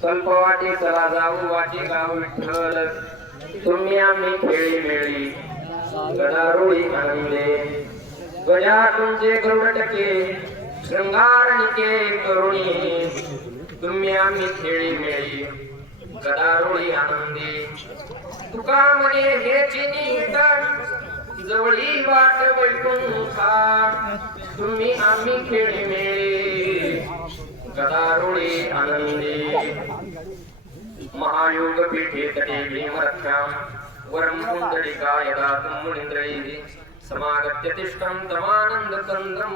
स्वल्प वाटे चला जाऊ वाटे गाव विठ्ठल तुम्ही आम्ही खेळी मेळी गडारोळी आनंदे गजा तुमचे गरुडटके शृंगारणिके करुणी तुम्ही आम्ही खेळी मेळी गदारोळी आनंदी तुका म्हणे हे चिनीत जवळी वाट वैकुंठा तुम्ही आम्ही खेळी मेळी गदारोळी आनंदी महायोग पीठे तटे भीमरथ्याम वरम कुंडलिका यदा मुनींद्रैः समागत्य तिष्ठं तमानंद कंदम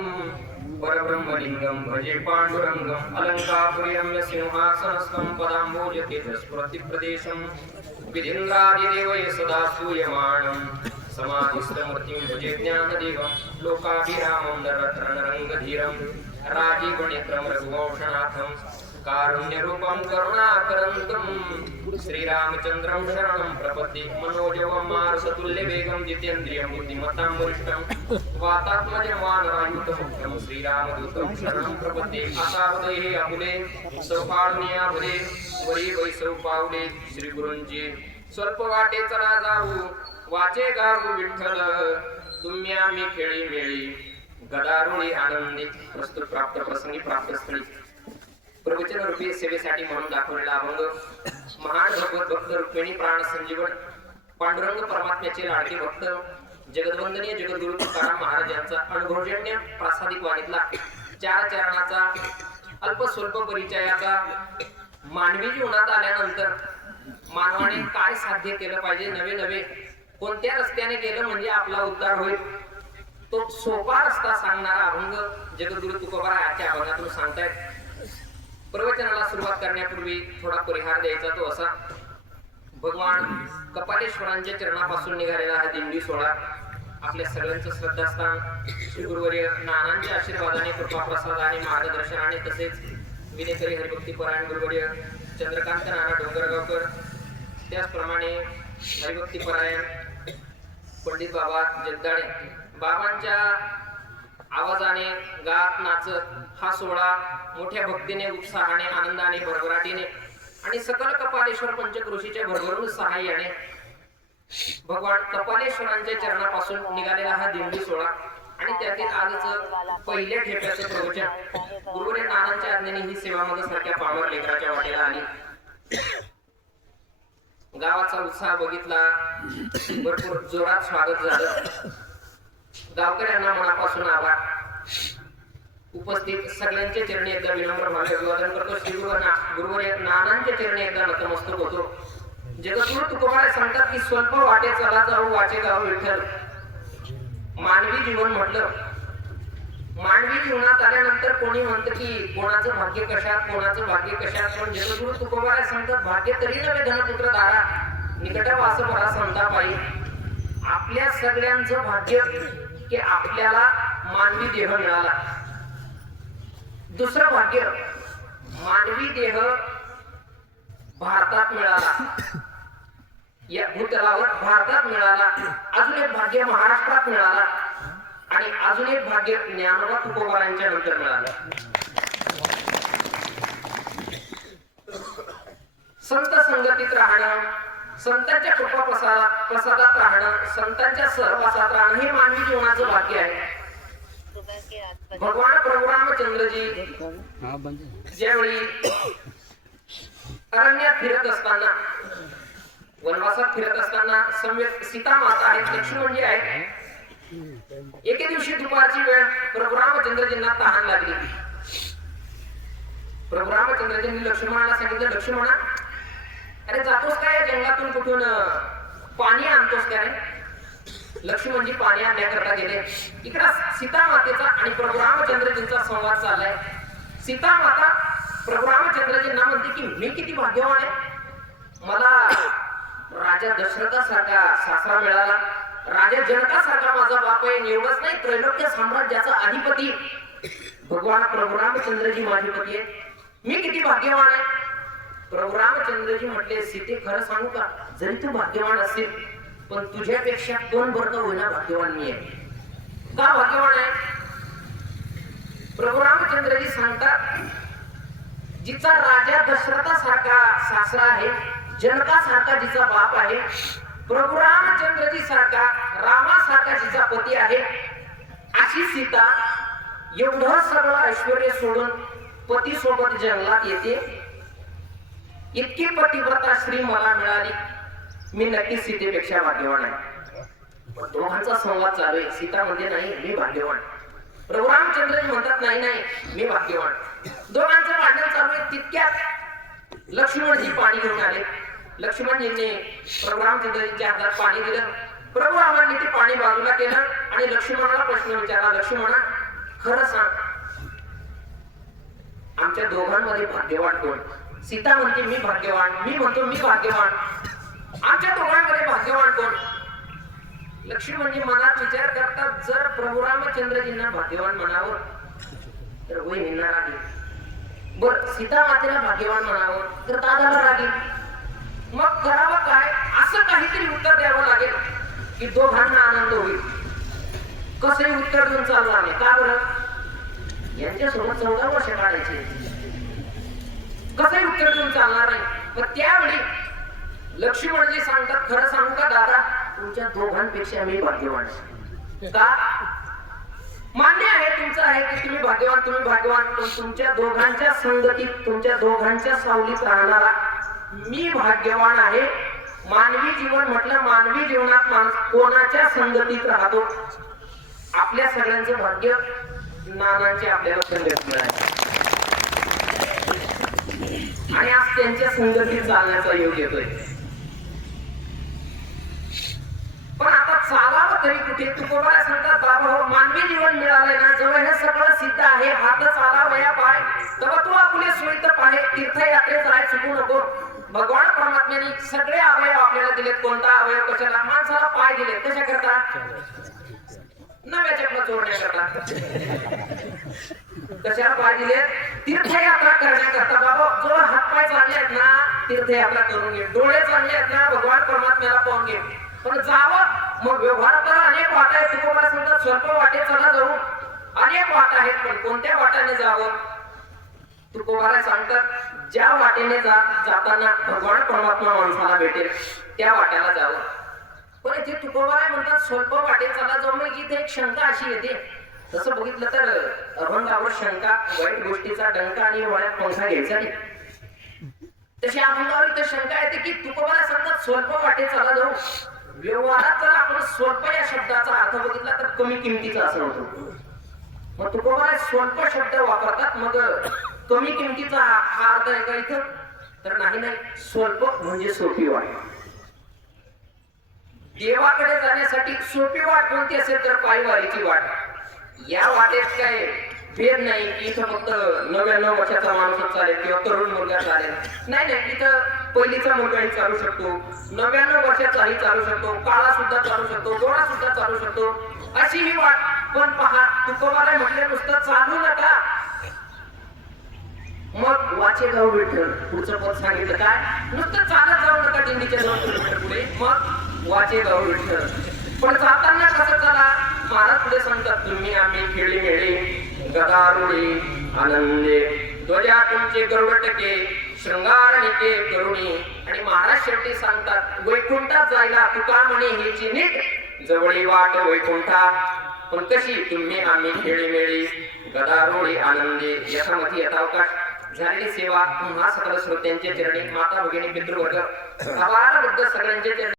परब्रह्मलिंगम भजे पांडुरंगम अलंकापुर्यम्य सिंहासनस्थं पदाम्बोजते स्फुरतिप्रदेशं विधिन्द्रादिदेवैः सदा स्तूयमानं समाधिस्थमूर्तिं भजे ज्ञानदेवं लोकाभिरामं नरतरणरङ्गधीरं राजीवनेत्रं रघुवंशनाथं कारुण्यरूपं करुणाकरन्तं श्रीरामचन्द्रं शरणं प्रपद्ये मनोजवं मारुततुल्यवेगं जितेन्द्रियं बुद्धिमतां वरिष्ठं वातात्मजं वानरायुतमुख्यं श्रीरामदूतं शरणं प्रपद्ये आसाहृदये अमुले सौकारुण्याभुले वरी वैसव पावले श्रीगुरूंची स्वल्प वाटे चला जाऊ वाचे गाऊ विठ्ठल तुम्ही आम्ही खेळी मेळी गदारोळी आनंदी प्रस्तुत प्राप्त प्रसंगी प्राप्त स्थळी प्रवचन रूपी सेवेसाठी म्हणून दाखवलेला अभंग महान भगवत भक्त रुक्मिणी प्राण संजीवन पांडुरंग परमात्म्याचे लाडके भक्त जगदवंदनीय जगद्गुरु तुकाराम महाराज यांचा अनुभवजन्य प्रासादिक वाणीतला चार चरणाचा अल्प स्वल्प परिचयाचा मानवी जीवनात आल्यानंतर मानवाने काय साध्य केलं पाहिजे नवे नवे कोणत्या रस्त्याने गेलं म्हणजे आपला उद्धार होईल तो सोपा रस्ता सांगणारा अभंग जगद्गुरु तुकोबारा याच्या अभंगातून सांगतायत। प्रवचनाला सुरुवात करण्यापूर्वी थोडा परिहार द्यायचा तो असा भगवान कपालेश्वरांच्या चरणापासून निघालेला हा दिंडी सोहळा आपल्या सगळ्यांचं श्रद्धास्थान श्री गुरुवर्य नानांच्या आशीर्वादाने कृपा प्रसादाने मार्गदर्शनाने तसेच विनेकरी हरिभक्तीपरायण गुरुवर्य चंद्रकांत नाना डोंगरगावकर त्याचप्रमाणे हरिभक्तीपरायण पंडित बाबा जगदाळे बाबांच्या आवाजाने गात नाचत हा सोहळा मोठ्या भक्तीने उत्साहाने आनंदाने भरभराटीने आणि सकल कपालेश्वर पंचक्रोशीच्या भरभरून सहाय्याने भगवान कपालेश्वरांच्या चरणापासून निघालेला हा दिंडी सोहळा आणि त्यातील आजच पहिल्या ठेप्याचं प्रवचन गुरुवर्य नानांच्या आज्ञेने ही सेवा सारख्या पावर लेकराच्या वाटेला आली। गावाचा उत्साह बघितला भरपूर जोरात स्वागत झालं गावकऱ्यांना मनापासून आभार उपस्थित सगळ्यांचे चरणी एकदा विनम्र भावे अभिवादन करतो श्री गुरुवर्य नानांच्या चरणी एकदा नतमस्तक होतो। जगद्गुरु तुकोबारा सांगतात की स्वल्प वाटे चला जाऊ वाचे गाव विठ्ठल मानवी जीवन म्हटलं मानवी जीवनात आल्यानंतर कोणी म्हणतं की कोणाचं भाग्य कशात कोणाचं भाग्य कशात पण जगद्गुरु तुकोबारा सांगतात भाग्य तरी नव्हे धनपुत्र दारा निकट वास भरा संतापाई आपल्या सगळ्यांचं भाग्य की आपल्याला मानवी देह मिळाला। दुसरं भाग्य मानवी देह भारतात मिळाला या भूतलावर भारतात मिळाला अजून एक भाग्य महाराष्ट्रात मिळाला आणि अजून एक भाग्य ज्ञानोबा तुकोबारांच्या नंतर मिळालं। संत संगतीत राहणं संतांच्या कृपा प्रसादात राहणं संतांच्या सहवासात राहणं हे मानवी जीवनाचं भाग्य आहे। भगवान प्रभू रामचंद्रजी ज्यावेळी अरण्यात फिरत असताना वनवासात फिरत असताना समवेत सीता माता आहेत लक्ष्मणजी आहेत एके दिवशी दुपारची वेळ प्रभू रामचंद्रजींना तहान लागली। प्रभू रामचंद्रजींनी लक्ष्मणाला सांगितलं लक्ष्मणा अरे जातोस काय जंगलातून कुठून पाणी आणतोस काय लक्ष्मणजी पाणी आणण्याकरता गेले इकडे सीता मातेचा आणि प्रभू रामचंद्रजींचा संवाद चाललाय। सीता माता प्रभू रामचंद्रजींना म्हणते की मी किती भाग्यवान आहे मला राजा दशरथासारखा सासरा मिळाला राजा जनकासारखा माझा बाप आहे एवढंच नाही त्रैलोक्य साम्राज्याचा अधिपती भगवान प्रभू रामचंद्रजी माझे पती आहे मी किती भाग्यवान आहे। प्रभू रामचंद्रजी म्हटले सीते खरं सांगू का जरी तू भाग्यवान असेल पण तुझ्यापेक्षा 2 वर्ग होईना भाग्यवान मी आहे। का भाग्यवान आहे प्रभू रामचंद्रजी सांगतात जिचा राजा दशरथासारखा सासरा आहे, जनकासारखा जिचा बाप आहे, प्रभू रामचंद्रजी सारखा रामासारखा जिचा पती आहे, अशी सीता एवढं सगळं ऐश्वर्य सोडून पती सोबत जंगलात येते. इतकी पतिव्रता श्री मला मिळाली, मी नक्की सीतेपेक्षा भाग्यवान आहे. दोघांचा संवाद चालू आहे. सीता म्हणते नाही मी भाग्यवान, प्रभू रामचंद्रजी म्हणतात नाही नाही मी भाग्यवान. दोघांचं भांडण चालू आहे. तितक्यात लक्ष्मणजी पाणी घेऊन आले. लक्ष्मणजींनी प्रभू रामचंद्रजींच्या हातात पाणी दिलं. प्रभू रामांनी ते पाणी बाजूला केलं आणि लक्ष्मणाला प्रश्न विचारला, लक्ष्मणा खरं सांग आमच्या दोघांमध्ये भाग्यवान कोण? सीता म्हणते मी भाग्यवान, मी म्हणतो मी भाग्यवान, आमच्या दोघांमध्ये भाग्यवान कोण? लक्ष्मणजी मनात विचार करतात, जर प्रभू रामचंद्रजींना भाग्यवान म्हणावं तर वहिनींना रागेल, बर सीता मातेला भाग्यवान म्हणावं तर दादाला रागेल, मग करावं काय? असं काहीतरी उत्तर द्यावं लागेल की दोघांना आनंद होईल. कसंही उत्तर देऊन चालणार नाही. का बरं? यांच्यासोबत 14 वर्ष काढायचे, कसंही उत्तर देऊन चालणार नाही. मग त्यावेळी लक्ष्मणजी सांगतात, खरं सांगू का दादा, तुमच्या दोघांपेक्षा मी भाग्यवान. का? मान्य आहे तुमचं आहे की तुम्ही भाग्यवान, पण तुमच्या दोघांच्या संगतीत, तुमच्या दोघांच्या सावलीत राहणारा मी भाग्यवान आहे. मानवी जीवन म्हटलं, मानवी जीवनात माणूस कोणाच्या संगतीत राहतो? आपल्या सगळ्यांचं भाग्य नानांचे आपल्याला संगत मिळाले आणि आज त्यांच्या संगतीत चालण्याचा योग येतोय. पण आता चालावं तरी कुठे? तुकोबा सांगतात, बाबा हो मानवी जीवन मिळालंय ना, जवळ हे सगळं सिद्ध आहे, हात चालावया पाय, तेव्हा तू आपले सोयीत पाहे, तीर्थयात्रेत राय चुकू नको. भगवान परमात्म्याने सगळे अवयव आपल्याला दिलेत. कोणता अवयव कशाला? माणसाला पाय दिले, कशा करता? नव्या चपला चोरण्याकरता. कशाला पाय दिले? तीर्थयात्रा करण्याकरता. बाबा जो हात पाय चालले आहेत ना, तीर्थयात्रा करून घे. डोळे चालले आहेत ना, भगवान परमात्म्याला पाहून घे. पण जावं मग व्यवहार करा. अनेक वाट आहेत. तुकोबा सांगतात, स्वल्प वाटे चला जाऊ. अनेक वाट आहेत, पण कोणत्या वाटाने जावं? तुकोबाला सांगतात, ज्या वाटेने जाताना भगवान परमात्मा माणसाला भेटेल त्या वाट्याला जावं. पण इथे तुकोबाला म्हणतात स्वल्प वाटे चला जाऊ. मग इथे एक शंका अशी येते, तसं बघितलं तर अभंगावर शंका, वाईट गोष्टीचा डंका आणि वळ्यात पंखा घ्यायचा नाही. तशी अभंगावर इथे शंका येते की तुकोबाला सांगतात स्वल्प वाटे चला जाऊ. व्यवहारात जर आपण स्वल्प या शब्दाचा अर्थ बघितला तर कमी किमतीचा असं होतो. मग तुकोबाला स्वल्प शब्द वापरतात, मग कमी किमतीचा हा अर्थ आहे का इथं? तर नाही नाही, स्वल्प म्हणजे सोपी वाट. देवाकडे जाण्यासाठी सोपी वाट कोणती असेल तर पायवारीची वाट. या वाटेत काय भेद नाही की इथं फक्त 99 वर्षाचा माणूस चालेल किंवा तरुण मुलगा चालेल. नाही नाही, इथं पहिलीचा मुलगाही चालू शकतो, 99 वर्षाचाही चालू शकतो, काळा सुद्धा चालू शकतो, गोळा सुद्धा चालू शकतो. अशी ही वाट. पण पहा, तुकोबाला म्हटले नुसतं चालू नका, मग वाचेगाव विठ्ठल पुढचं पद सांगितलं काय? नुसतं चालत जाऊ नका दिंडीच्या 2 किलोमीटर पुढे, मग वाचेगाव विठ्ठल. पण जाताना कसं चला? महाराज पुढे सांगतात, तुम्ही आम्ही खेळी मेळी गदारुडी आनंदे ध्वजा तुमचे गरुडटके शृंगारणिके करुणी. आणि महाराज शेवटी सांगतात, वैकुंठात जायला तुका म्हणे हेची नीट जवळी वाट वैकुंठा, पण कशी? तुम्ही आम्ही खेळी मेळी गदारुडी आनंदे. यथामती यथावकाश झालेली सेवा तुम्हा सकल श्रोत्यांच्या चरणी, माता भगिनी पितृवर्ग आभार बुद्ध सगळ्यांच्या चरणी.